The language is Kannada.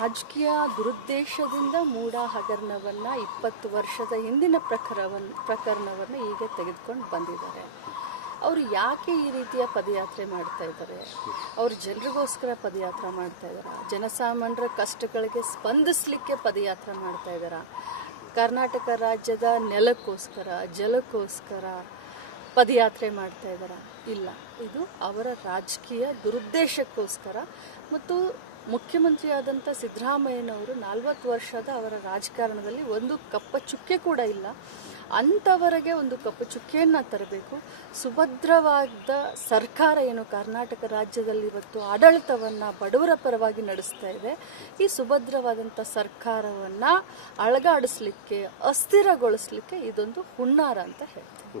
ರಾಜಕೀಯ ದುರುದ್ದೇಶದಿಂದ ಮೂಡ ಹಗರಣವನ್ನ ಇಪ್ಪತ್ತು ವರ್ಷದ ಹಿಂದಿನ ಪ್ರಕರಣವನ್ನು ಪ್ರಕರಣವನ್ನು ಈಗ ತೆಗೆದುಕೊಂಡು ಬಂದಿದ್ದಾರೆ. ಅವರು ಯಾಕೆ ಈ ರೀತಿಯ ಪದಯಾತ್ರೆ ಮಾಡ್ತಾ ಇದ್ದಾರೆ? ಅವರು ಜನರಿಗೋಸ್ಕರ ಪದಯಾತ್ರೆ ಮಾಡ್ತಾ ಇದ್ದಾರೆ? ಜನಸಾಮಾನ್ಯರ ಕಷ್ಟಗಳಿಗೆ ಸ್ಪಂದಿಸಲಿಕ್ಕೆ ಪದಯಾತ್ರೆ ಮಾಡ್ತಾ ಇದ್ದಾರೆ? ಕರ್ನಾಟಕ ರಾಜ್ಯದ ನೆಲಕ್ಕೋಸ್ಕರ, ಜಲಕ್ಕೋಸ್ಕರ ಪದಯಾತ್ರೆ ಮಾಡ್ತಾ ಇದ್ದಾರೆ? ಇಲ್ಲ. ಇದು ಅವರ ರಾಜಕೀಯ ದುರುದ್ದೇಶಕ್ಕೋಸ್ಕರ ಮತ್ತು ಮುಖ್ಯಮಂತ್ರಿಯಾದಂಥ ಸಿದ್ದರಾಮಯ್ಯನವರು ನಲ್ವತ್ತು ವರ್ಷದ ಅವರ ರಾಜಕಾರಣದಲ್ಲಿ ಒಂದು ಕಪ್ಪ ಚುಕ್ಕೆ ಕೂಡ ಇಲ್ಲ. ಅಂಥವರೆಗೆ ಒಂದು ಕಪ್ಪು ಚುಕ್ಕೆಯನ್ನು ತರಬೇಕು. ಸುಭದ್ರವಾದ ಸರ್ಕಾರ ಏನು ಕರ್ನಾಟಕ ರಾಜ್ಯದಲ್ಲಿ ಇವತ್ತು ಆಡಳಿತವನ್ನು ಬಡವರ ಪರವಾಗಿ ನಡೆಸ್ತಾ ಇದೆ. ಈ ಸುಭದ್ರವಾದಂಥ ಸರ್ಕಾರವನ್ನು ಅಳಗಾಡಿಸ್ಲಿಕ್ಕೆ, ಅಸ್ಥಿರಗೊಳಿಸ್ಲಿಕ್ಕೆ ಇದೊಂದು ಹುನ್ನಾರ ಅಂತ ಹೇಳ್ತೀನಿ.